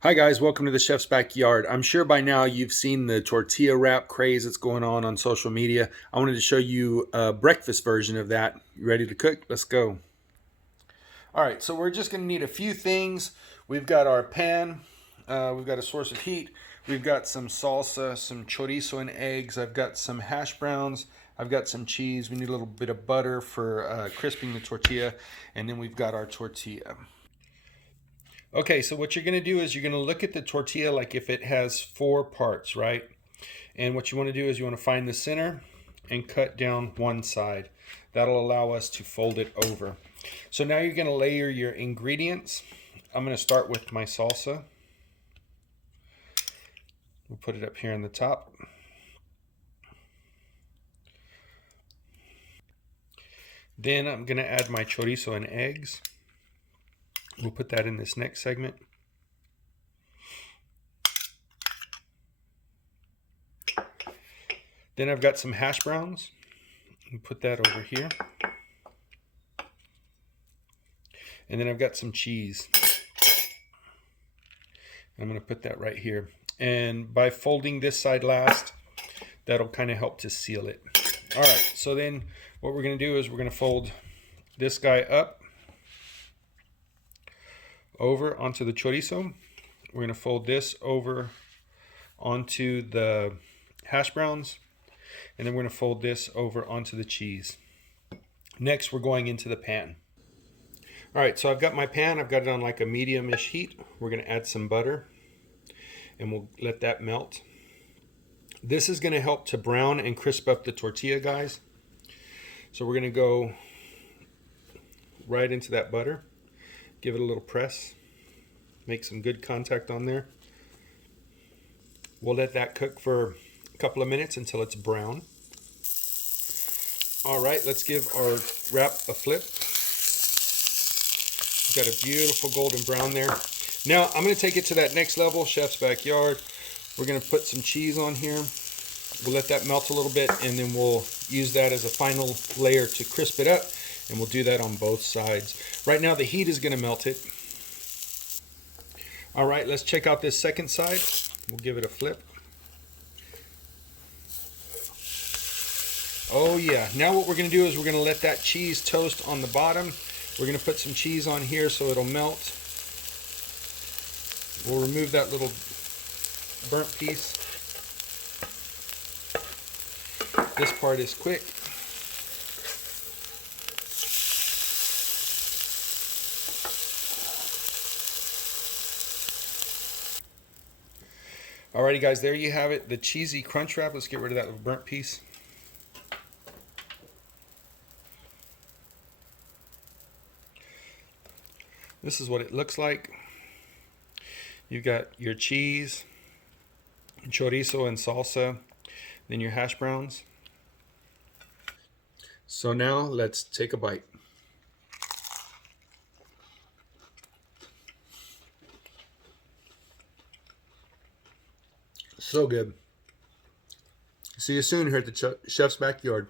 Hi guys, welcome to the Chef's Backyard. I'm sure by now you've seen the tortilla wrap craze that's going on social media. I wanted to show you a breakfast version of that. You ready to cook? Let's go. All right, so we're just going to need a few things. We've got our pan. We've got a source of heat. We've got some salsa, some chorizo and eggs. I've got some hash browns. I've got some cheese. We need a little bit of butter for crisping the tortilla. And then we've got our tortilla. Okay, so what you're going to do is you're going to look at the tortilla like if it has four parts, right? And what you want to do is you want to find the center and cut down one side. That'll allow us to fold it over. So now you're going to layer your ingredients. I'm going to start with my salsa. We'll put it up here on the top. Then I'm going to add my chorizo and eggs. We'll put that in this next segment. Then I've got some hash browns. We'll put that over here. And then I've got some cheese. I'm going to put that right here. And by folding this side last, that'll kind of help to seal it. All right, so then what we're going to do is we're going to fold this guy up over onto the chorizo. We're going to fold this over onto the hash browns. And then we're going to fold this over onto the cheese. Next, we're going into the pan. All right, so I've got my pan. I've got it on like a medium-ish heat. We're going to add some butter, and we'll let that melt. This is going to help to brown and crisp up the tortilla, guys. So we're going to go right into that butter. Give it a little press. Make some good contact on there. We'll let that cook for a couple of minutes until it's brown. All right, let's give our wrap a flip. We've got a beautiful golden brown there. Now I'm going to take it to that next level, Chef's Backyard. We're going to put some cheese on here. We'll let that melt a little bit, and then we'll use that as a final layer to crisp it up, and we'll do that on both sides. Right now the heat is going to melt it. All right, let's check out this second side. We'll give it a flip. Oh yeah, now what we're going to do is we're going to let that cheese toast on the bottom. We're going to put some cheese on here so it'll melt. We'll remove that little burnt piece. This part is quick. Alrighty guys, there you have it, the cheesy crunch wrap. Let's get rid of that little burnt piece. This is what it looks like. You've got your cheese, chorizo and salsa, then your hash browns. So now let's take a bite. So good. See you soon here at the Chef's Backyard.